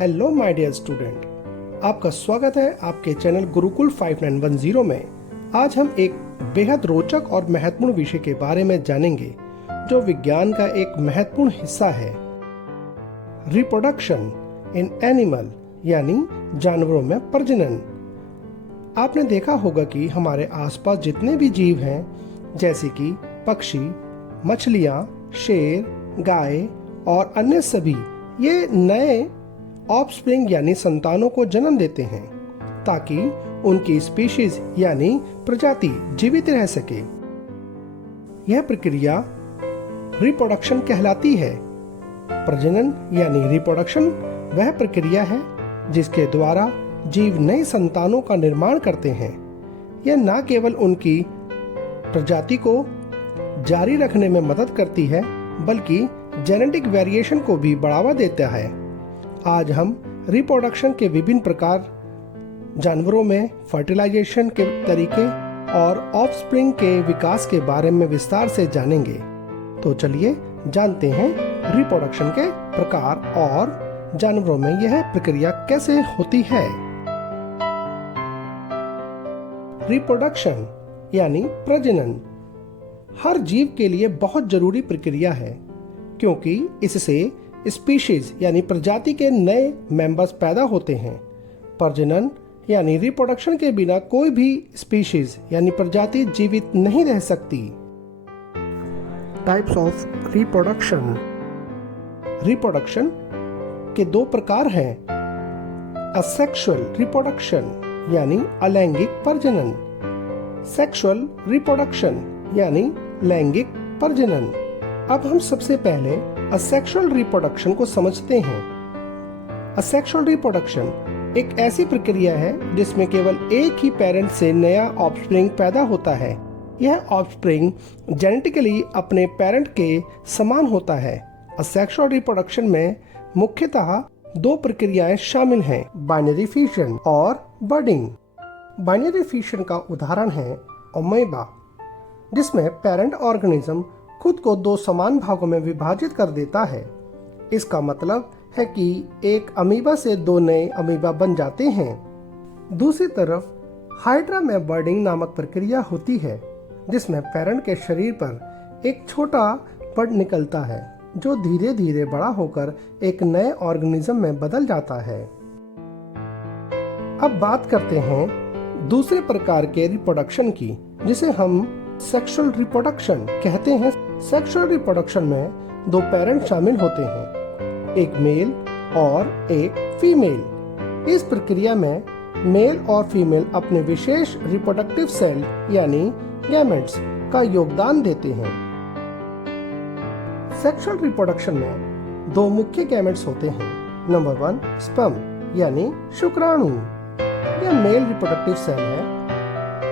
Hello my dear student, आपका स्वागत है आपके चैनल गुरुकुल 5910 में। आज हम एक बेहद रोचक और महत्वपूर्ण विषय के बारे में जानेंगे जो विज्ञान का एक महत्वपूर्ण हिस्सा है, रिप्रोडक्शन इन एनिमल यानी जानवरों में प्रजनन। आपने देखा होगा कि हमारे आसपास जितने भी जीव हैं जैसे कि पक्षी, मछलियाँ, शेर, गाय और अन्य सभी, ये नए ऑफस्प्रिंग यानी संतानों को जन्म देते हैं ताकि उनकी स्पीशीज यानी प्रजाति जीवित रह सके। यह प्रक्रिया रिप्रोडक्शन कहलाती है। प्रजनन यानी रिप्रोडक्शन वह प्रक्रिया है जिसके द्वारा जीव नए संतानों का निर्माण करते हैं। यह न केवल उनकी प्रजाति को जारी रखने में मदद करती है बल्कि जेनेटिक वेरिएशन को भी बढ़ावा देता है। आज हम रिप्रोडक्शन के विभिन्न प्रकार, जानवरों में फर्टिलाइजेशन के तरीके और ऑफस्प्रिंग के विकास के बारे में विस्तार से जानेंगे। तो चलिए जानते हैं रिप्रोडक्शन के प्रकार और जानवरों में यह प्रक्रिया कैसे होती है। रिप्रोडक्शन यानी प्रजनन हर जीव के लिए बहुत जरूरी प्रक्रिया है क्योंकि इससे स्पीशीज यानी प्रजाति के नए मेंबर्स पैदा होते हैं। प्रजनन यानी रिप्रोडक्शन के बिना कोई भी स्पीशीज यानी प्रजाति जीवित नहीं रह सकती। Types of reproduction. रिप्रोडक्शन के दो प्रकार हैं, असेक्सुअल रिप्रोडक्शन यानी अलैंगिक प्रजनन, सेक्सुअल रिप्रोडक्शन यानी लैंगिक प्रजनन। अब हम सबसे पहले असेक्सुअल रिप्रोडक्शन को समझते हैं। असेक्सुअल रिप्रोडक्शन एक ऐसी प्रक्रिया है जिसमें केवल एक ही पेरेंट से नया ऑफस्प्रिंग पैदा होता है। यह ऑफस्प्रिंग जेनेटिकली अपने पेरेंट के समान होता है। असेक्सुअल रिप्रोडक्शन में मुख्यतः दो प्रक्रियाएं शामिल हैं, बाइनरी फिशन और बर्डिंग। बाइनरी फिशन का उदाहरण है अमीबा, जिसमें पेरेंट ऑर्गेनिज्म खुद को दो समान भागों में विभाजित कर देता है। इसका मतलब है कि एक अमीबा से दो नए अमीबा बन जाते हैं। दूसरी तरफ हाइड्रा में बर्डिंग नामक प्रक्रिया होती है जिसमें पेरेंट के शरीर पर एक छोटा बड निकलता है जो धीरे धीरे बड़ा होकर एक नए ऑर्गेनिज्म में बदल जाता है। अब बात करते हैं दूसरे प्रकार के रिप्रोडक्शन की, जिसे हम सेक्सुअल रिप्रोडक्शन कहते हैं। सेक्सुअल रिप्रोडक्शन में दो पेरेंट शामिल होते हैं, एक मेल और एक फीमेल। इस प्रक्रिया में मेल और फीमेल अपने विशेष रिप्रोडक्टिव सेल यानी गैमेट्स का योगदान देते हैं। सेक्सुअल रिप्रोडक्शन में दो मुख्य गैमेट्स होते हैं। नंबर 1 स्पर्म यानी शुक्राणु, यह मेल रिप्रोडक्टिव सेल है।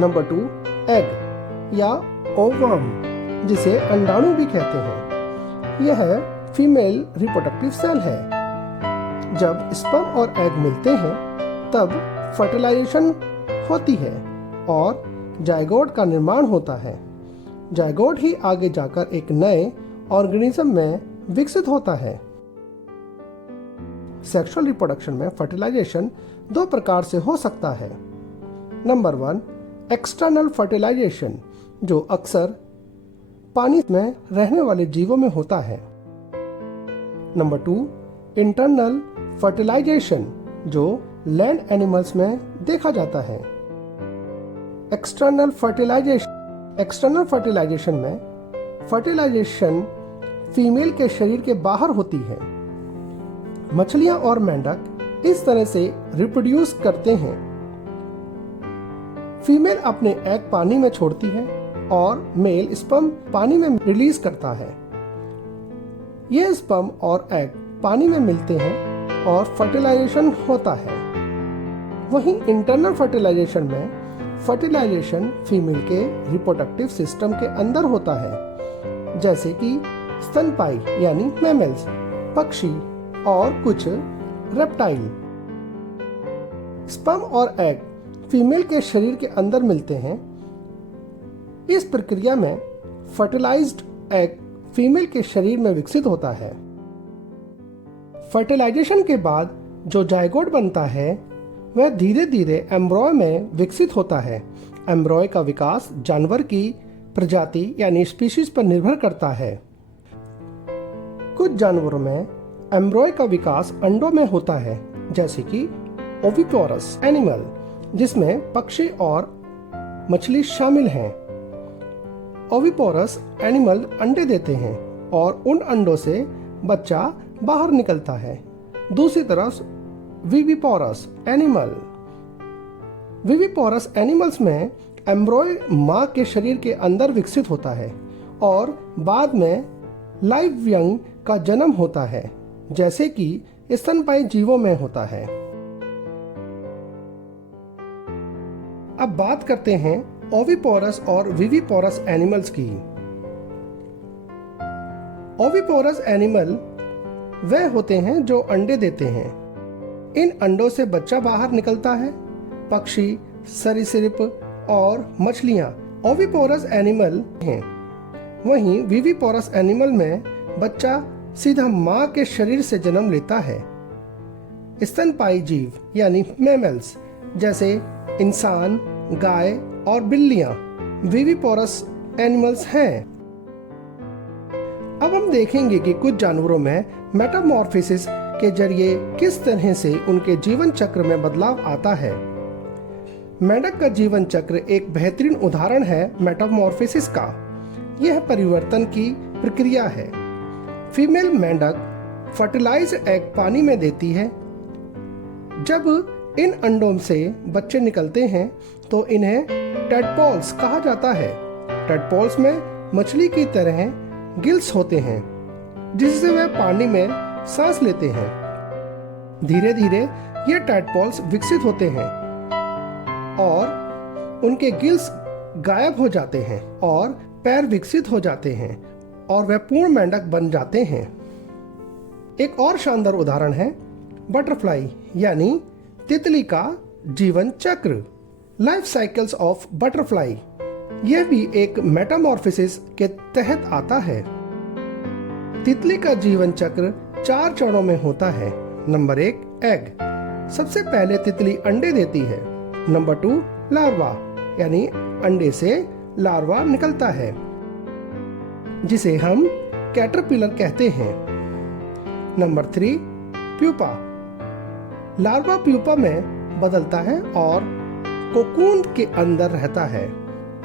नंबर 2 एग या ओवम, जिसे अंडाणु भी कहते हैं, यह फीमेल रिप्रोडक्टिव सेल है। जब स्पर्म और एग मिलते हैं तब फर्टिलाइजेशन होती है और जायगोट का निर्माण होता है। जायगोट ही आगे जाकर एक नए ऑर्गेनिज्म में विकसित होता है। सेक्सुअल रिप्रोडक्शन में फर्टिलाइजेशन दो प्रकार से हो सकता है। नंबर 1 एक्सटर्नल फर्टिलाइजेशन, जो अक्सर पानी में रहने वाले जीवों में होता है। नंबर 2 इंटरनल फर्टिलाइजेशन, जो लैंड एनिमल्स में देखा जाता है। एक्सटर्नल फर्टिलाइजेशन में फर्टिलाइजेशन फीमेल के शरीर के बाहर होती है। मछलियां और मेंढक इस तरह से रिप्रोड्यूस करते हैं। फीमेल अपने एग पानी में छोड़ती है और मेल स्पर्म पानी में रिलीज करता है। ये स्पर्म और एग पानी में मिलते हैं और फर्टिलाइजेशन होता है। वहीं इंटरनल फर्टिलाइजेशन में फर्टिलाइजेशन फीमेल के रिप्रोडक्टिव सिस्टम के अंदर होता है, जैसे कि स्तनपायी यानी मैमल्स, पक्षी और कुछ रेप्टाइल। स्पर्म और एग फीमेल के शरीर के अंदर मिलते हैं। इस प्रक्रिया में फर्टिलाइज्ड एग फीमेल के शरीर में विकसित होता है। फर्टिलाइजेशन के बाद जो जायगोट बनता है वह धीरे धीरे एम्ब्रॉय में विकसित होता है। एम्ब्रॉय का विकास जानवर की प्रजाति यानी स्पीशीज पर निर्भर करता है। कुछ जानवरों में एम्ब्रॉय का विकास अंडों में होता है, जैसे कि ओविपोरस एनिमल, जिसमें पक्षी और मछली शामिल हैं। ओविपोरस एनिमल अंडे देते हैं और उन अंडों से बच्चा बाहर निकलता है। दूसरी तरफ विविपोरस एनिमल्स में एम्ब्रॉय मां के शरीर के अंदर विकसित होता है और बाद में लाइव यंग का जन्म होता है, जैसे कि स्तनपायी जीवों में होता है। अब बात करते हैं ओविपोरस और विविपोरस एनिमल्स की। ओविपोरस एनिमल वह होते हैं जो अंडे देते हैं। इन अंडों से बच्चा बाहर निकलता है। पक्षी, सरीसृप और मछलियां ओविपोरस एनिमल हैं। वहीं विविपोरस एनिमल में बच्चा सीधा मां के शरीर से जन्म लेता है। स्तनपायी जीव यानी मैमल्स जैसे इंसान, गाय और बिल्लियां विविपोरस एनिमल्स हैं। अब हम देखेंगे कि कुछ जानवरों में मेटामॉर्फोसिस के जरिए किस तरह से उनके जीवन चक्र में बदलाव आता है। मेंढक का जीवन चक्र एक बेहतरीन उदाहरण है मेटामॉर्फोसिस का। यह परिवर्तन की प्रक्रिया है। फीमेल मेंढक फर्टिलाइज्ड एग पानी में देती है। जब इन अंडों से बच्चे निकलते हैं तो इन्हें टेडपोल्स कहा जाता है। टेडपोल्स में मछली की तरह गिल्स होते हैं, जिससे वे पानी में सांस लेते हैं। धीरे धीरे ये टेडपोल्स विकसित होते हैं और उनके गिल्स गायब हो जाते हैं और पैर विकसित हो जाते हैं और वे पूर्ण मेंढक बन जाते हैं। एक और शानदार उदाहरण है बटरफ्लाई यानी तितली का जीवन चक्र। लाइफ साइकिल्स ऑफ बटरफ्लाई, यह भी एक मेटामॉर्फोसिस के तहत आता है। तितली का जीवन चक्र 4 चरणों में होता है। नंबर 1 एग, सबसे पहले तितली अंडे देती है। नंबर 2 लार्वा, यानी अंडे से लार्वा निकलता है, जिसे हम कैटरपिलर कहते हैं। नंबर 3 प्यूपा, लार्वा प्यूपा में बदलता है और कोकून के अंदर रहता है।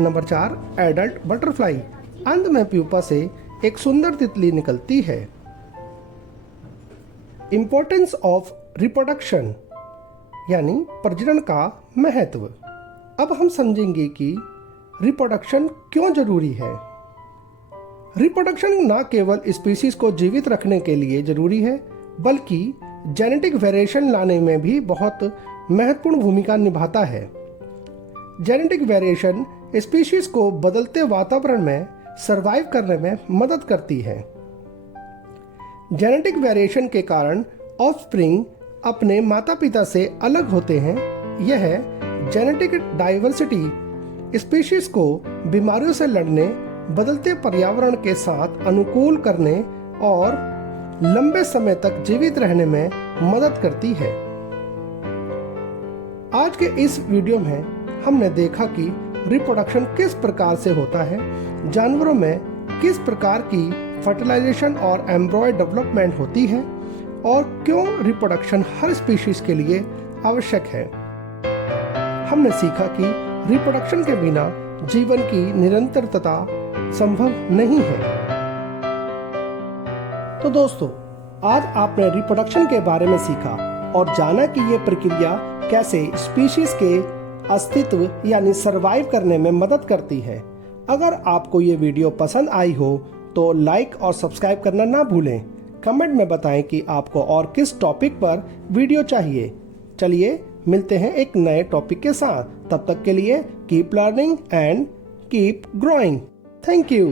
नंबर 4 एडल्ट बटरफ्लाई, अंत में प्यूपा से एक सुंदर तितली निकलती है। इंपॉर्टेंस ऑफ रिप्रोडक्शन यानी प्रजनन का महत्व। अब हम समझेंगे कि रिप्रोडक्शन क्यों जरूरी है। रिप्रोडक्शन न केवल स्पीशीज को जीवित रखने के लिए जरूरी है, बल्कि जेनेटिक वेरिएशन लाने में भी बहुत महत्वपूर्ण भूमिका निभाता है। जेनेटिक वेरिएशन स्पीशीज को बदलते वातावरण में सरवाइव करने में मदद करती है। जेनेटिक वेरिएशन के कारण ऑफस्प्रिंग अपने माता पिता से अलग होते हैं। यह जेनेटिक डाइवर्सिटी स्पीशीज को बीमारियों से लड़ने, बदलते पर्यावरण के साथ अनुकूल करने और लंबे समय तक जीवित रहने में मदद करती है। आज के इस वीडियो में हमने देखा कि रिप्रोडक्शन किस प्रकार से होता है, जानवरों में किस प्रकार की फर्टिलाइजेशन और एम्ब्रॉय डेवलपमेंट होती है और क्यों रिप्रोडक्शन हर स्पीशीज के लिए आवश्यक है। हमने सीखा कि रिप्रोडक्शन के बिना जीवन की निरंतरता संभव नहीं है। तो दोस्तों, आज आपने रिप्रोडक्शन के बारे में सीखा और जाना कि ये प्रक्रिया कैसे स्पीशीज के अस्तित्व यानी सरवाइव करने में मदद करती है। अगर आपको ये वीडियो पसंद आई हो तो लाइक और सब्सक्राइब करना ना भूलें। कमेंट में बताएं कि आपको और किस टॉपिक पर वीडियो चाहिए। चलिए मिलते हैं एक नए टॉपिक के साथ। तब तक के लिए keep learning and keep growing. Thank you.